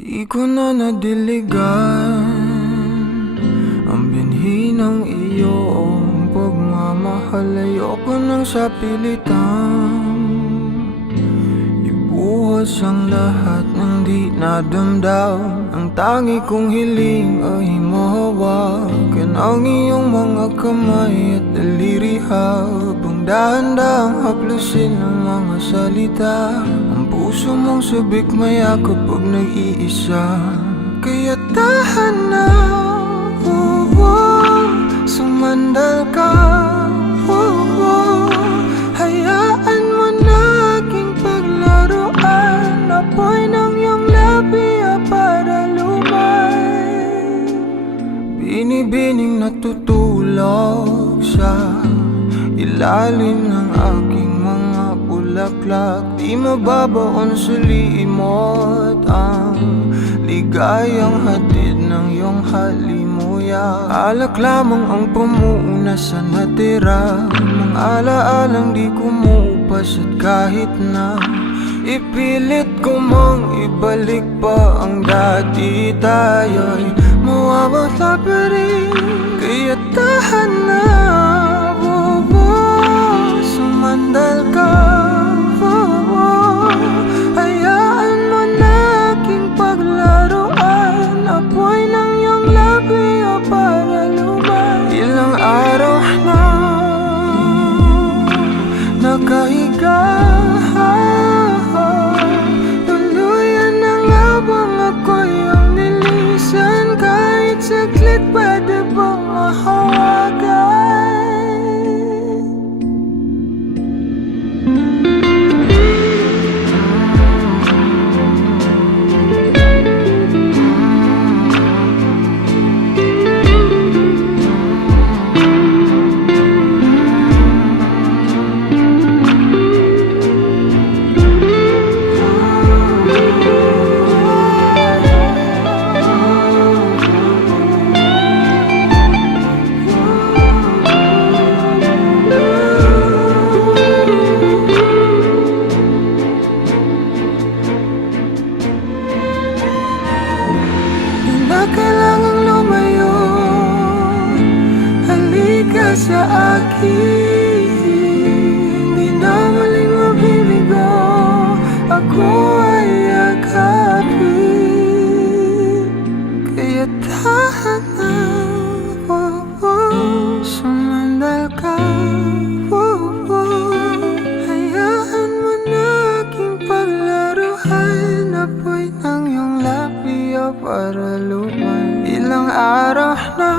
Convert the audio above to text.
Di ko na nadiligan ang binhi ng iyong pagmamahal. Ayoko nang sa pilitan ibuhos ang lahat ng di nadamdam. Ang tangi kong hiling ay mahawakan ang iyong mga kamay at daliri, habang dahan-dahang haplusin ang mga salita. Ang puso mong sabik mayakap pag nag-iisa, kaya tahan na, sumandal ka, hayaan mo na aking paglaruan. Apoy ng iyong labi para lumay, binibining natutulog sa ilalim ng aking mga bulaklak. Di mababaon sa limot ang ligayang hatid ng iyong halimuyak. Alak lamang ang pamuuna sa natira, mga alaalang di kumupas. At kahit na ipilit ko mang ibalik pa ang dati, tayo'y mawawala pa rin. Kaya tahan na, sumandal ka, hayaan mo na aking paglaruan. Apoy ng iyong labi para lumay. Ilang araw na nakahiga, tuluyan na nga bang ako'y ang nilisan? Kahit saglit pwede bang mahawagan? Kailangang lumayo, halika sa akin. Di na muling mabibigo, ako ay yakapin. Kaya tahan na, sumandal ka, hayaan mo na aking paglaruan. Apoy ng iyong labi para lumay. Ilang araw na